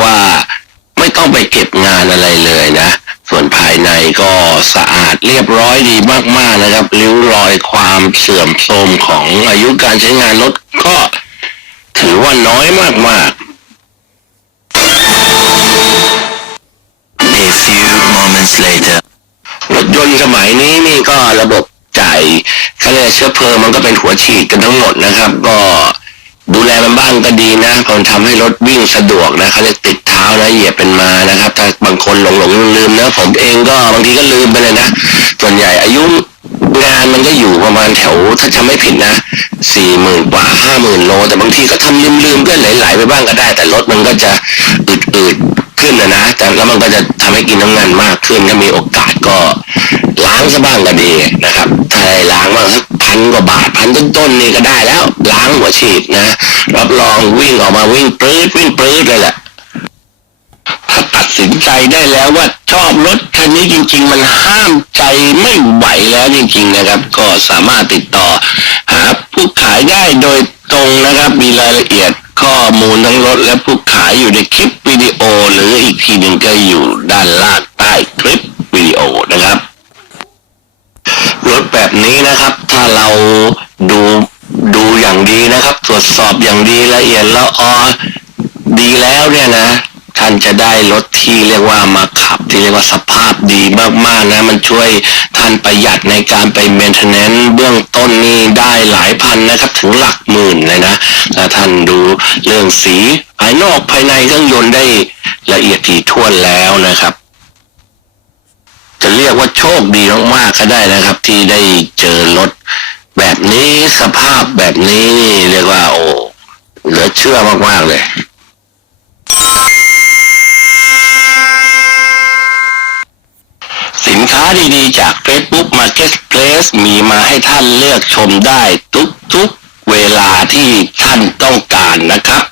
ว่าไม่ต้องไปเก็บงานอะไรเลยนะ ส่วนภายในก็สะอาดเรียบร้อยดีมากๆนะครับริ้วรอยความเสื่อมโทรมของอายุการใช้งานรถก็ ถือว่าน้อยมากๆ A few moments later. รถยนต์สมัยนี้นี่ก็ระบบจ่ายเขาเรียกเชื้อเพลิงมันก็เป็นหัวฉีดกันทั้งหมดนะครับ ก็ ดูแลมันบ้างก็ดีนะเพราะมันทำให้รถวิ่งสะดวกนะเขาเรียกติดเท้านะเหยียบเป็นมานะครับ ถ้าบางคนหลงหลงลืมลืมๆนะผมเองก็บางทีก็ลืมไปเลยนะส่วนใหญ่อายุงานมันก็อยู่ประมาณแถวถ้าจำไม่ผิดนะสี่หมื่นกว่าห้าหมื่นโล แต่บางทีก็ทำลืมลืมๆก็ไหลๆไปบ้างก็ได้ แต่รถมันก็จะอืดๆขึ้นนะนะแต่แล้วมันก็จะทำให้กินน้ำมันมากขึ้นถ้ามีโอกาสก็ล้างซะบ้างก็ดีนะครับถ้าได้ล้างบ้างสัก นกว่าบาทพันต้นๆนี่ก็ได้แล้ว ล้างหัวฉีดนะ รับรองวิ่งออกมาวิ่งปลื้ดวิ่งปลื้ดเลยแหละถ้าตัดสินใจได้แล้วว่าชอบรถคันนี้จริง ๆ มันห้ามใจไม่ไหวแล้วจริง ๆ นะครับ ก็สามารถติดต่อ หาผู้ขายได้โดยตรงนะครับมีรายละเอียดข้อมูลทั้งรถและผู้ขายอยู่ในคลิปวิดีโอ หรืออีกทีหนึ่งก็อยู่ด้านล่างใต้คลิปวิดีโอนะครับ รถ แบบนี้นะครับ ถ้าเราดูดูอย่างดีนะครับ ตรวจสอบอย่างดีละเอียดละออดีแล้วเนี่ยนะ ท่านจะได้รถที่เรียกว่ามาขับ ที่เรียกว่าสภาพดีมากๆนะ มันช่วยท่านประหยัดในการไปเมนเทนแนนซ์เบื้องต้นนี่ได้หลายพันนะครับ ถึงหลักหมื่นเลยนะถ้าท่านดูเรื่องสีภายนอกภายในเครื่องยนต์ได้ละเอียดถี่ถ้วนแล้วนะครับ เรียกว่าโชคดีมากๆก็ได้นะครับ ที่ได้เจอรถแบบนี้สภาพแบบนี้เรียกว่า โอ้เหลือเชื่อมากๆเลยสินค้าดีๆ จาก Facebook Marketplace มีมาให้ท่านเลือกชมได้ทุกๆเวลาที่ท่านต้องการนะครับ